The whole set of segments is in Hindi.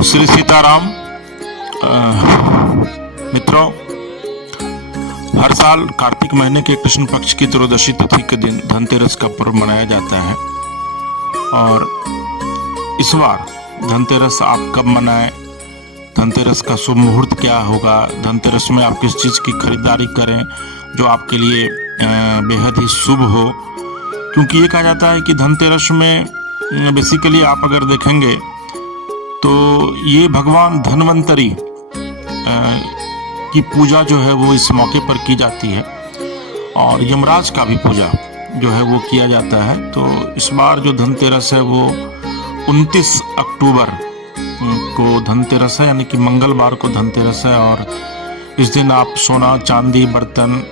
श्री सीताराम। मित्रों, हर साल कार्तिक महीने के कृष्ण पक्ष की त्रयोदशी तिथि के दिन धनतेरस का पर्व मनाया जाता है। और इस बार धनतेरस आप कब मनाएं, धनतेरस का शुभ मुहूर्त क्या होगा, धनतेरस में आप किस चीज़ की खरीदारी करें जो आपके लिए बेहद ही शुभ हो। क्योंकि ये कहा जाता है कि धनतेरस में बेसिकली आप अगर देखेंगे तो ये भगवान धन्वंतरी की पूजा जो है वो इस मौके पर की जाती है, और यमराज का भी पूजा जो है वो किया जाता है। तो इस बार जो धनतेरस है वो 29 अक्टूबर को धनतेरस है, यानी कि मंगलवार को धनतेरस है। और इस दिन आप सोना चांदी बर्तन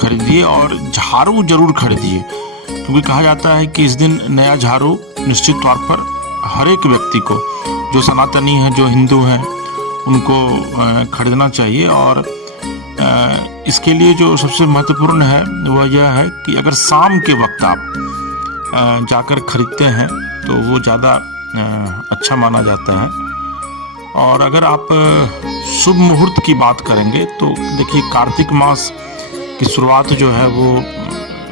खरीदिए और झाड़ू जरूर खरीदिए, क्योंकि कहा जाता है कि इस दिन नया झाड़ू निश्चित तौर पर हर एक व्यक्ति को, जो सनातनी हैं, जो हिंदू हैं, उनको खरीदना चाहिए। और इसके लिए जो सबसे महत्वपूर्ण है वह यह है कि अगर शाम के वक्त आप जाकर खरीदते हैं तो वो ज़्यादा अच्छा माना जाता है। और अगर आप शुभ मुहूर्त की बात करेंगे तो देखिए, कार्तिक मास की शुरुआत जो है वो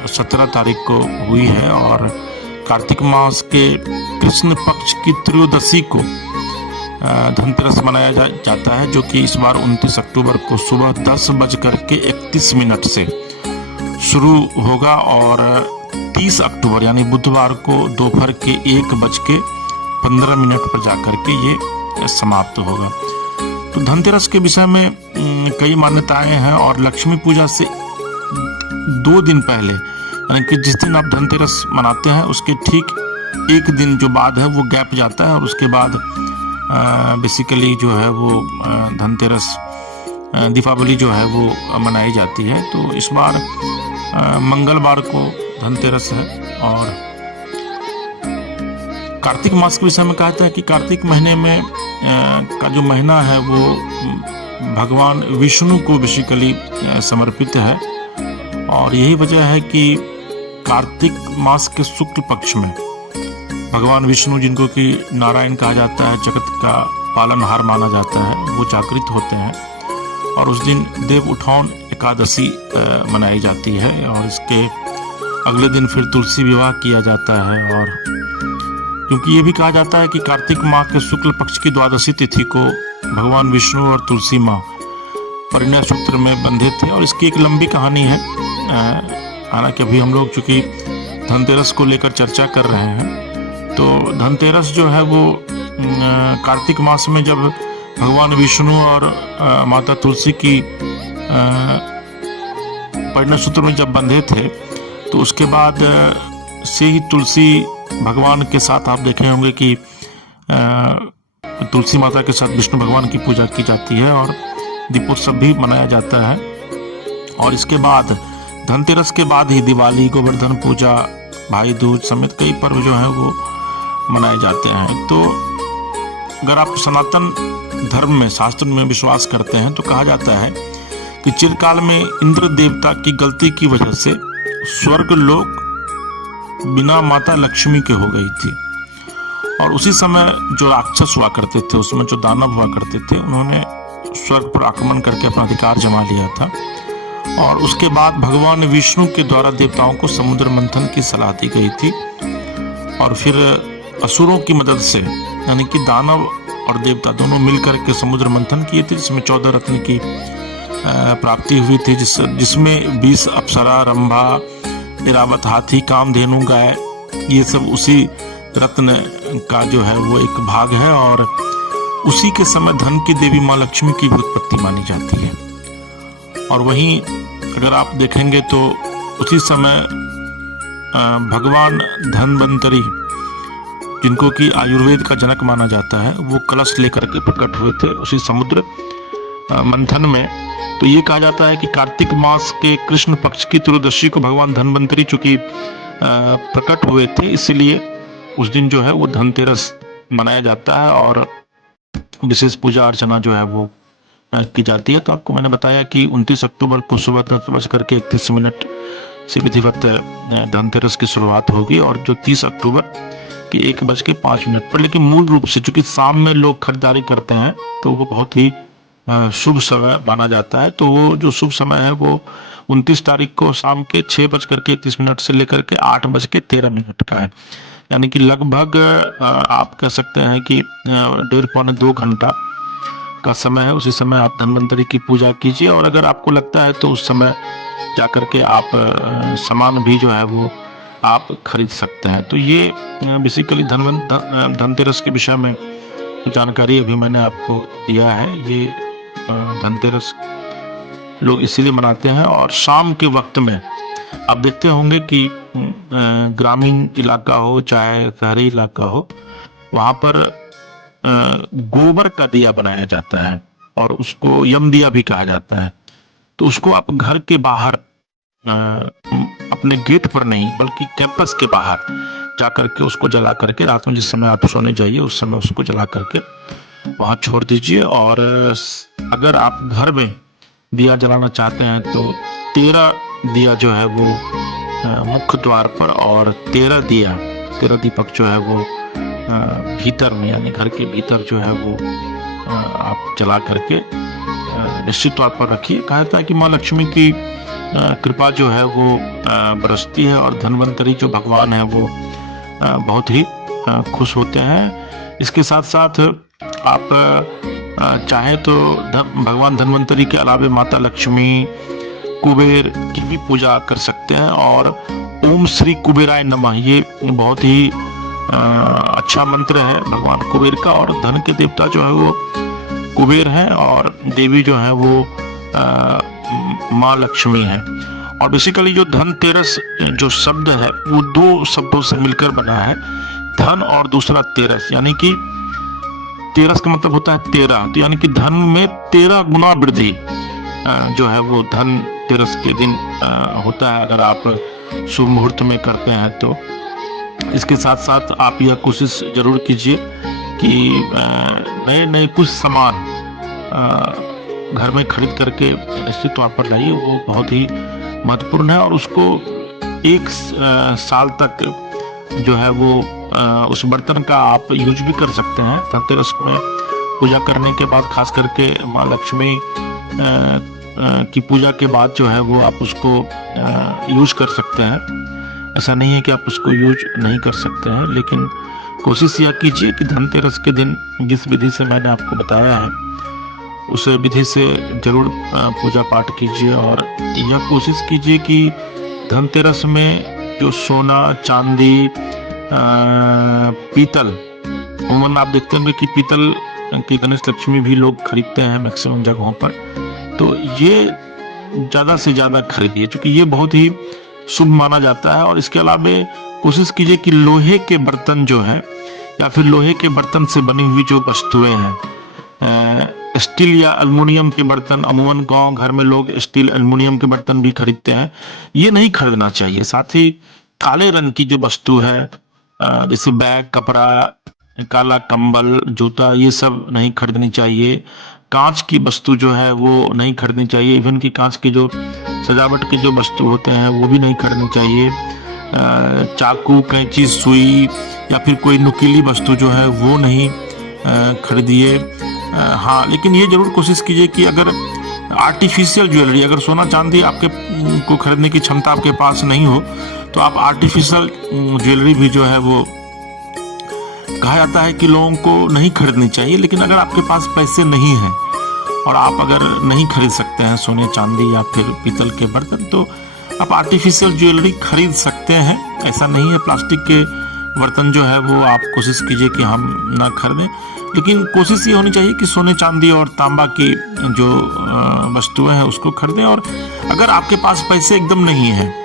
17 तारीख को हुई है, और कार्तिक मास के कृष्ण पक्ष की त्रयोदशी को धनतेरस मनाया जाता है, जो कि इस बार 29 अक्टूबर को सुबह 10:31 से शुरू होगा और 30 अक्टूबर यानी बुधवार को दोपहर के 1:15 पर जाकर के ये समाप्त होगा। तो धनतेरस के विषय में कई मान्यताएं हैं, और लक्ष्मी पूजा से 2 दिन पहले, यानी कि जिस दिन आप धनतेरस मनाते हैं उसके ठीक एक दिन जो बाद है वो गैप जाता है, और उसके बाद बेसिकली जो है वो धनतेरस दीपावली जो है वो मनाई जाती है। तो इस बार मंगलवार को धनतेरस है। और कार्तिक मास के विषय में कहते हैं कि कार्तिक महीने में का जो महीना है वो भगवान विष्णु को बेसिकली समर्पित है। और यही वजह है कि कार्तिक मास के शुक्ल पक्ष में भगवान विष्णु, जिनको कि नारायण कहा जाता है, जगत का पालनहार माना जाता है, वो जागृत होते हैं। और उस दिन देव उठान एकादशी मनाई जाती है, और इसके अगले दिन फिर तुलसी विवाह किया जाता है। और क्योंकि ये भी कहा जाता है कि कार्तिक माह के शुक्ल पक्ष की द्वादशी तिथि को भगवान विष्णु और तुलसी माँ परिणय सूत्र में बंधे थे, और इसकी एक लंबी कहानी है। हालांकि अभी हम लोग चूंकि धनतेरस को लेकर चर्चा कर रहे हैं, तो धनतेरस जो है वो कार्तिक मास में जब भगवान विष्णु और माता तुलसी की परिणय सूत्र में जब बंधे थे, तो उसके बाद से ही तुलसी भगवान के साथ आप देखे होंगे कि तुलसी माता के साथ विष्णु भगवान की पूजा की जाती है, और दीपोत्सव भी मनाया जाता है। और इसके बाद धनतेरस के बाद ही दिवाली, गोवर्धन पूजा, भाई दूज समेत कई पर्व जो हैं वो मनाए जाते हैं। तो अगर आप सनातन धर्म में, शास्त्र में विश्वास करते हैं, तो कहा जाता है कि चिरकाल में इंद्र देवता की गलती की वजह से स्वर्ग लोक बिना माता लक्ष्मी के हो गई थी। और उसी समय जो राक्षस हुआ करते थे, उसमें जो दानव हुआ करते थे, उन्होंने स्वर्ग पर आक्रमण करके अपना अधिकार जमा लिया था। और उसके बाद भगवान विष्णु के द्वारा देवताओं को समुद्र मंथन की सलाह दी गई थी, और फिर असुरों की मदद से, यानी कि दानव और देवता दोनों मिलकर के समुद्र मंथन किए थे, जिसमें 14 रत्न की प्राप्ति हुई थी, जिसमें 20 अप्सरा, रंभा, इरावत, हाथी, कामधेनु, गाय, ये सब उसी रत्न का जो है वो एक भाग है। और उसी के समय धन की देवी माँ लक्ष्मी की भी उत्पत्ति मानी जाती है। और वहीं अगर आप देखेंगे तो उसी समय भगवान धन्वंतरी, जिनको कि आयुर्वेद का जनक माना जाता है, वो कलश लेकर के प्रकट हुए थे उसी समुद्र मंथन में। तो ये कहा जाता है कि कार्तिक मास के कृष्ण पक्ष की त्रयोदशी को भगवान धन्वंतरी चूंकि प्रकट हुए थे, इसलिए उस दिन जो है वो धनतेरस मनाया जाता है, और विशेष पूजा अर्चना जो है वो की जाती है। तो आपको मैंने बताया कि 29 अक्टूबर को सुबह 10:31 से विधिवत धनतेरस की शुरुआत होगी, और जो 30 अक्टूबर कि 1:05 पर, लेकिन मूल रूप से चूंकि शाम में लोग खरीदारी करते हैं तो वो बहुत ही शुभ समय माना जाता है। तो वो जो शुभ समय है वो 29 तारीख को शाम के 6:31 से लेकर के 8:13 का है। यानी कि लगभग आप कह सकते हैं कि 1.5-2 घंटा का समय है। उसी समय आप धन्वंतरी की पूजा कीजिए, और अगर आपको लगता है तो उस समय जाकर के आप सामान भी जो है वो आप खरीद सकते हैं। तो ये बेसिकली धनतेरस के विषय में जानकारी अभी मैंने आपको दिया है। ये धनतेरस लोग इसीलिए मनाते हैं। और शाम के वक्त में आप देखते होंगे कि ग्रामीण इलाका हो चाहे शहरी इलाका हो, वहाँ पर गोबर का दिया बनाया जाता है और उसको यम दिया भी कहा जाता है। तो उसको आप घर के बाहर अपने गेट पर नहीं बल्कि कैंपस के बाहर जाकर के उसको जला करके रात में जिस समय आप सोने जाइए उस समय उसको जला करके वहां छोड़ दीजिए। और अगर आप घर में दिया जलाना चाहते हैं तो 13 दिया जो है वो मुख्य द्वार पर, और 13 दीपक जो है वो भीतर में यानी घर के भीतर जो है वो आप जला करके निश्चित तौर पर रखिए। कहा जाता है कि माँ लक्ष्मी की कृपा जो है वो बरसती है और धन्वंतरी जो भगवान है वो बहुत ही खुश होते हैं। इसके साथ साथ आप चाहें तो भगवान धन्वंतरी के अलावे माता लक्ष्मी, कुबेर की भी पूजा कर सकते हैं। और ओम श्री कुबेराय नमः ये बहुत ही अच्छा मंत्र है भगवान कुबेर का। और धन के देवता जो है वो कुबेर हैं और देवी जो है वो माँ लक्ष्मी है। और बेसिकली जो धनतेरस जो शब्द है वो 2 शब्दों से मिलकर बना है, धन और दूसरा तेरस। यानी कि तेरस का मतलब होता है 13, तो यानी कि धन में 13 गुना वृद्धि जो है वो धन तेरस के दिन होता है अगर आप शुभ मुहूर्त में करते हैं तो। इसके साथ साथ आप यह कोशिश जरूर कीजिए कि नए नए कुछ सामान घर में खरीद करके निश्चित तौर पर लाइए, वो बहुत ही महत्वपूर्ण है। और उसको 1 साल तक जो है वो उस बर्तन का आप यूज भी कर सकते हैं। धनतेरस में पूजा करने के बाद खास करके माँ लक्ष्मी की पूजा के बाद जो है वो आप उसको यूज कर सकते हैं। ऐसा नहीं है कि आप उसको यूज नहीं कर सकते हैं, लेकिन कोशिश यह कीजिए कि धनतेरस के दिन जिस विधि से मैंने आपको बताया है उस विधि से जरूर पूजा पाठ कीजिए। और यह कोशिश कीजिए कि धनतेरस में जो सोना, चांदी, पीतल, उमूमन आप देखते होंगे कि पीतल की गणेश लक्ष्मी भी लोग खरीदते हैं मैक्सिमम जगहों पर, तो ये ज़्यादा से ज़्यादा खरीदिए क्योंकि ये बहुत ही शुभ माना जाता है। और इसके अलावा कोशिश कीजिए कि लोहे के बर्तन जो है या फिर लोहे के बर्तन से बनी हुई जो वस्तुएं हैं, स्टील या एल्युमिनियम के बर्तन, अमूमन गांव घर में लोग स्टील एल्युमिनियम के बर्तन भी खरीदते हैं, ये नहीं खरीदना चाहिए। साथ ही काले रंग की जो वस्तु है जैसे बैग, कपड़ा, काला कंबल, जूता, ये सब नहीं खरीदनी चाहिए। कांच की वस्तु जो है वो नहीं खरीदनी चाहिए। इवन की कांच की जो सजावट के जो वस्तु होते हैं वो भी नहीं खरीदनी चाहिए। चाकू, कैंची, सुई या फिर कोई नुकीली वस्तु जो है वो नहीं खरीदिए। हाँ, लेकिन ये जरूर कोशिश कीजिए कि अगर आर्टिफिशियल ज्वेलरी, अगर सोना चांदी आपके को खरीदने की क्षमता आपके पास नहीं हो तो आप आर्टिफिशियल ज्वेलरी भी जो है वो कहा जाता है कि लोगों को नहीं खरीदनी चाहिए। लेकिन अगर आपके पास पैसे नहीं हैं और आप अगर नहीं खरीद सकते हैं सोने चांदी या फिर पीतल के बर्तन, तो आप आर्टिफिशियल ज्वेलरी खरीद सकते हैं। ऐसा नहीं है, प्लास्टिक के बर्तन जो है वो आप कोशिश कीजिए कि हम ना खरीदें। लेकिन कोशिश ये होनी चाहिए कि सोने चांदी और तांबा की जो वस्तुएं हैं उसको खरीदें। और अगर आपके पास पैसे एकदम नहीं है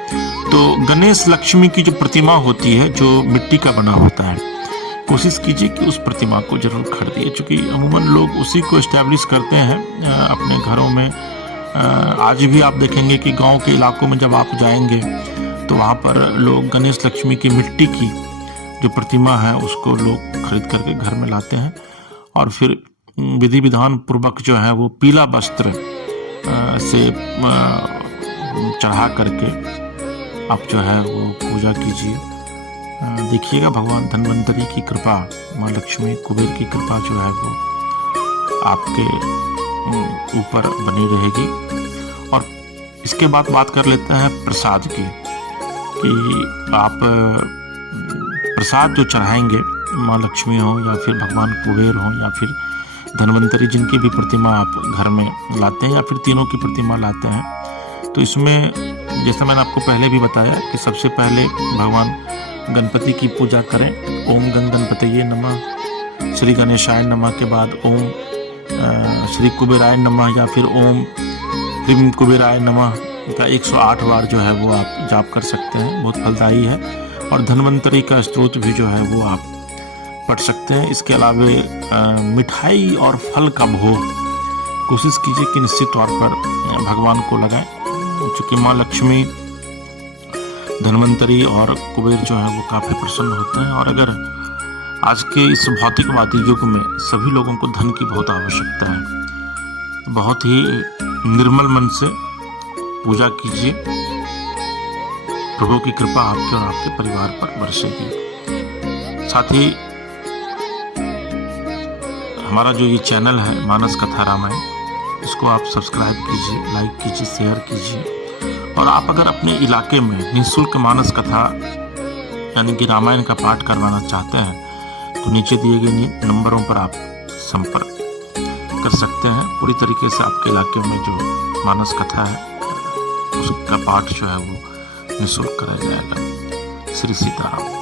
तो गणेश लक्ष्मी की जो प्रतिमा होती है जो मिट्टी का बना होता है, कोशिश कीजिए कि उस प्रतिमा को जरूर खरीदिए, क्योंकि अमूमन लोग उसी को एस्टैब्लिश करते हैं अपने घरों में। आज भी आप देखेंगे कि गांव के इलाकों में जब आप जाएंगे तो वहाँ पर लोग गणेश लक्ष्मी की मिट्टी की जो प्रतिमा है उसको लोग खरीद करके घर में लाते हैं और फिर विधि विधान पूर्वक जो है वो पीला वस्त्र से चढ़ा करके आप जो है वो पूजा कीजिए। देखिएगा भगवान धन्वंतरी की कृपा, माँ लक्ष्मी कुबेर की कृपा जो है वो आपके ऊपर बनी रहेगी। और इसके बाद बात कर लेते हैं प्रसाद की, कि आप प्रसाद जो चढ़ाएंगे, माँ लक्ष्मी हो या फिर भगवान कुबेर हो या फिर धन्वंतरी, जिनकी भी प्रतिमा आप घर में लाते हैं या फिर तीनों की प्रतिमा लाते हैं, तो इसमें जैसा मैंने आपको पहले भी बताया कि सबसे पहले भगवान गणपति की पूजा करें। ओम गण गणपतये नमः, श्री गणेशाय नमः के बाद ओम श्री कुबेराय नमः या फिर ओम ह्रीम कुबेराय नमः का 108 बार जो है वो आप जाप कर सकते हैं, बहुत फलदायी है। और धन्वंतरी का स्तोत्र भी जो है वो आप पढ़ सकते हैं। इसके अलावा मिठाई और फल का भोग कोशिश कीजिए कि निश्चित तौर पर भगवान को लगाएं, क्योंकि माँ लक्ष्मी, धन्वंतरी और कुबेर जो है वो काफ़ी प्रसन्न होते हैं। और अगर आज के इस भौतिकवादी युग में सभी लोगों को धन की बहुत आवश्यकता है, तो बहुत ही निर्मल मन से पूजा कीजिए, प्रभु की कृपा आपके और आपके परिवार पर बरसेगी। साथ ही हमारा जो ये चैनल है मानस कथा रामायण, इसको आप सब्सक्राइब कीजिए, लाइक कीजिए, शेयर कीजिए। और आप अगर अपने इलाके में निःशुल्क मानस कथा यानी कि रामायण का पाठ करवाना चाहते हैं, तो नीचे दिए गए नंबरों पर आप संपर्क कर सकते हैं। पूरी तरीके से आपके इलाके में जो मानस कथा है उसका पाठ जो है वो निःशुल्क कराया जाएगा। श्री सीताराम।